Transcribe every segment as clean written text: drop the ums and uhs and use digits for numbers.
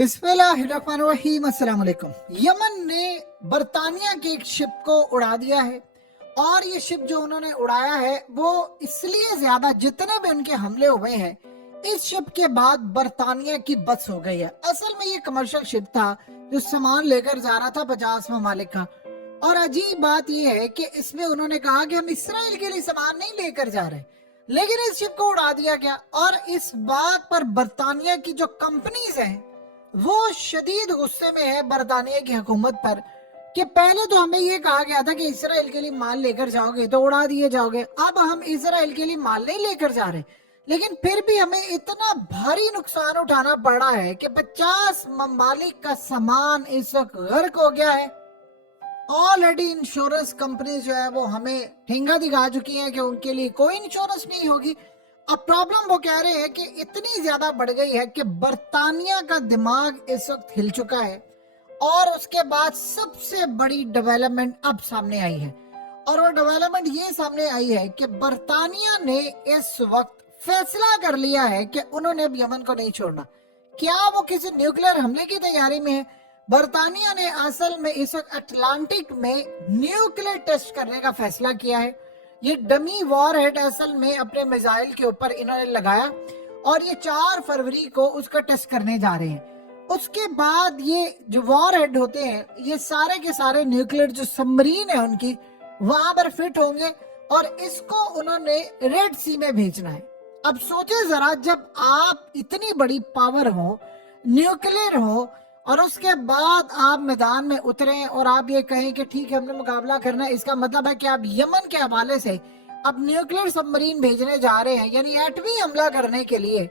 बिस्मिल्लाहिर्रहमानिर्रहीम। अस्सलाम वालेकुम। यमन ने बरतानिया की एक शिप को उड़ा दिया है और ये शिप जो उन्होंने उड़ाया है वो इसलिए ज्यादा, जितने भी उनके हमले हुए हैं इस शिप के बाद बरतानिया की बस हो गई है। असल में ये कमर्शियल शिप था जो सामान लेकर जा रहा था 50 ममालिक का। और अजीब बात ये है कि इसमें उन्होंने कहा कि हम इसराइल के लिए सामान नहीं लेकर जा रहे, लेकिन इस शिप को उड़ा दिया गया। और इस बात पर बरतानिया की जो कंपनीज हैं वो शदीद गुस्से में है बरतानिया की हुकूमत पर कि पहले तो हमें ये कहा गया था कि इसराइल के लिए माल लेकर जाओगे तो उड़ा दिए जाओगे, अब हम इसराइल के लिए माल नहीं लेकर जा रहे, लेकिन फिर भी हमें इतना भारी नुकसान उठाना पड़ा है कि 50 ममालिक का सामान इस वक्त गर्क हो गया है। ऑलरेडी इंश्योरेंस कंपनी जो है वो हमें ठेंगा दिखा चुकी है कि उनके लिए कोई इंश्योरेंस नहीं होगी। अब प्रॉब्लम वो कह रहे हैं कि इतनी ज्यादा बढ़ गई है कि बरतानिया का दिमाग इस वक्त हिल चुका है। और उसके बाद सबसे बड़ी डेवलपमेंट अब सामने आई है, और वो डेवलपमेंट ये सामने आई है कि बरतानिया ने इस वक्त फैसला कर लिया है कि उन्होंने अब यमन को नहीं छोड़ना। क्या वो किसी न्यूक्लियर हमले की तैयारी में है? बरतानिया ने असल में इस वक्त अटलांटिक में न्यूक्लियर टेस्ट करने का फैसला किया है। ये डमी वॉर हेड असल में अपने मिसाइल के ऊपर इन्होंने लगाया और ये 4 फरवरी को उसका टेस्ट करने जा रहे हैं। उसके बाद ये जो वॉर हेड होते हैं ये सारे के सारे न्यूक्लियर जो सबमरीन है उनकी वहां पर फिट होंगे और इसको उन्होंने रेड सी में भेजना है। अब सोचे जरा, जब आप इतनी बड़ी पावर हो, न्यूक्लियर हो, और उसके बाद आप मैदान में उतरे और आप ये कहें कि ठीक है हमने मुकाबला करना है, इसका मतलब है कि आप यमन के हवाले से अब न्यूक्लियर सबमरीन भेजने जा रहे हैं, यानी एटमी हमला करने के लिए।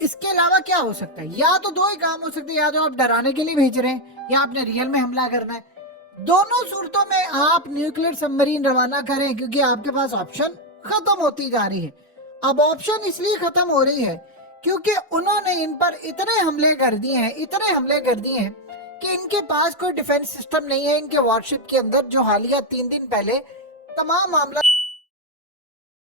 इसके अलावा क्या हो सकता है? या तो 2 ही काम हो सकते हैं, या तो आप डराने के लिए भेज रहे हैं या आपने रियल में हमला करना है। दोनों सूरतों में आप न्यूक्लियर सबमरीन रवाना करें क्योंकि आपके पास ऑप्शन खत्म होती जा रही है। अब ऑप्शन इसलिए खत्म हो रही है क्योंकि उन्होंने इन पर इतने हमले कर दिए हैं कि इनके पास कोई डिफेंस सिस्टम नहीं है इनके वॉरशिप के अंदर। जो हालिया 3 दिन पहले तमाम मामला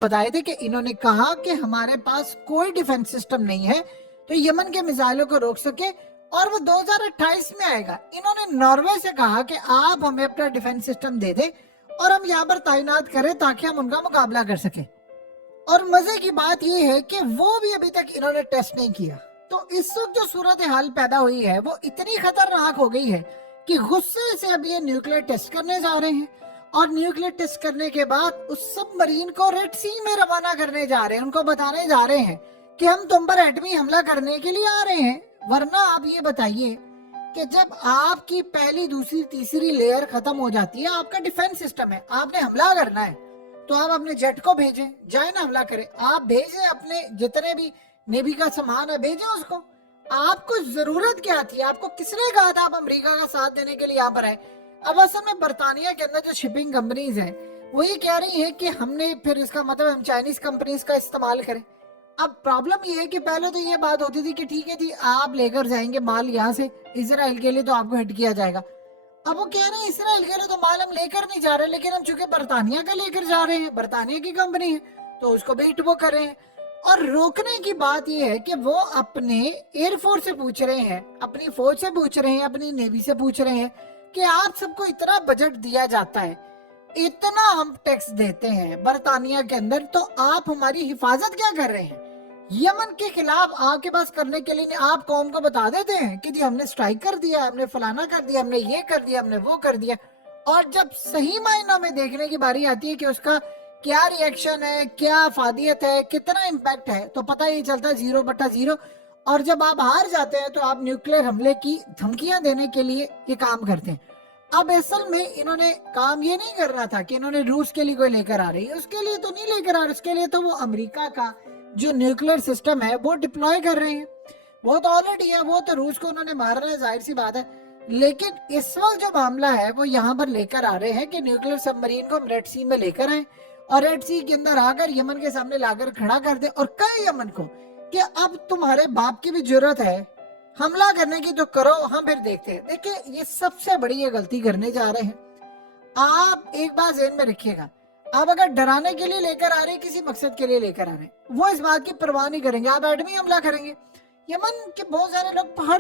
बताए थे कि इन्होंने कहा कि हमारे पास कोई डिफेंस सिस्टम नहीं है तो यमन के मिसाइलों को रोक सके, और वो 2028 में आएगा। इन्होंने नॉर्वे से कहा कि आप हमें अपना डिफेंस सिस्टम दे दे और हम यहाँ पर तैनात करें ताकि हम उनका मुकाबला कर सके। और मजे की बात यह है कि वो भी अभी तक इन्होंने टेस्ट नहीं किया। तो इस वक्त जो सूरत हाल पैदा हुई है वो इतनी खतरनाक हो गई है कि गुस्से से अब ये न्यूक्लियर टेस्ट करने जा रहे हैं, और न्यूक्लियर टेस्ट करने के बाद उस सबमरीन को रेड सी में रवाना करने जा रहे हैं। उनको बताने जा रहे हैं कि हम तुम पर एटमी हमला करने के लिए आ रहे हैं। वरना आप ये बताइए कि जब आपकी पहली, दूसरी, तीसरी लेयर खत्म हो जाती है, आपका डिफेंस सिस्टम है, आपने हमला करना है तो आप अपने जेट को भेजें, जाए ना हमला करें। आप भेजें अपने जितने भी नेवी का सामान है भेजें उसको। आपको जरूरत क्या थी? आपको किसने कहा था आप अमेरिका का साथ देने के लिए यहाँ पर आए? अब असल में बरतानिया के अंदर जो शिपिंग कंपनीज हैं वो ये कह रही है कि हमने फिर इसका मतलब हम चाइनीज कंपनीज का इस्तेमाल करें। अब प्रॉब्लम ये है कि पहले तो ये बात होती थी कि ठीक है जी आप लेकर जाएंगे माल यहाँ से इसराइल के लिए तो आपको हिट किया जाएगा। अब वो कह रहे हैं इसराइल के लिए तो माल हम लेकर नहीं जा रहे, लेकिन हम चूंकि बरतानिया का लेकर जा रहे हैं, बरतानिया की कंपनी है तो उसको भी हिट वो कर रहे हैं। और रोकने की बात यह है कि वो अपने एयरफोर्स से पूछ रहे हैं, अपनी फौज से पूछ रहे हैं, अपनी नेवी से पूछ रहे हैं कि आप सबको इतना बजट दिया जाता है, इतना हम टैक्स देते हैं बरतानिया के अंदर, तो आप हमारी हिफाजत क्या कर रहे हैं? यमन के खिलाफ आपके पास करने के लिए आप कौम को बता देते हैं कि जी हमने स्ट्राइक कर दिया, हमने फलाना कर दिया, हमने ये कर दिया, हमने वो कर दिया। और जब सही मायनों में देखने की बारी आती है कि उसका क्या रिएक्शन है, क्या फादियत है, कितना इम्पैक्ट है, तो पता ही चलता 0/0। और जब आप हार जाते हैं तो आप न्यूक्लियर हमले की धमकियां देने के लिए ये काम करते हैं। अब असल में इन्होंने काम ये नहीं करना था कि इन्होंने रूस के लिए कोई लेकर आ रही है, उसके लिए तो नहीं लेकर आ रहे, उसके लिए तो वो अमेरिका का जो न्यूक्लियर सिस्टम है वो डिप्लॉय कर रहे हैं। वो तो ऑलरेडी है, वो तो रूस को उन्होंने मारना है, जाहिर सी बात है। लेकिन इस वक्त जो मामला है वो यहाँ पर लेकर आ रहे हैं कि न्यूक्लियर सबमरीन को हम रेड सी में लेकर आए और रेड सी के अंदर आकर यमन के सामने लाकर खड़ा कर दे और कहे यमन को कि अब तुम्हारे बाप की भी जरूरत है हमला करने की तो करो, हम फिर देखते हैं। देखिए ये सबसे बड़ी ये गलती करने जा रहे हैं। आप एक बात ज़हन में रखिएगा, आप अगर डराने के लिए लेकर आ रहे हैं, किसी मकसद के लिए लेकर आ रहे हैं, वो इस बात की परवाह नहीं करेंगे, आप एटमी हमला करेंगे। यमन के बहुत सारे लोग पहाड़ों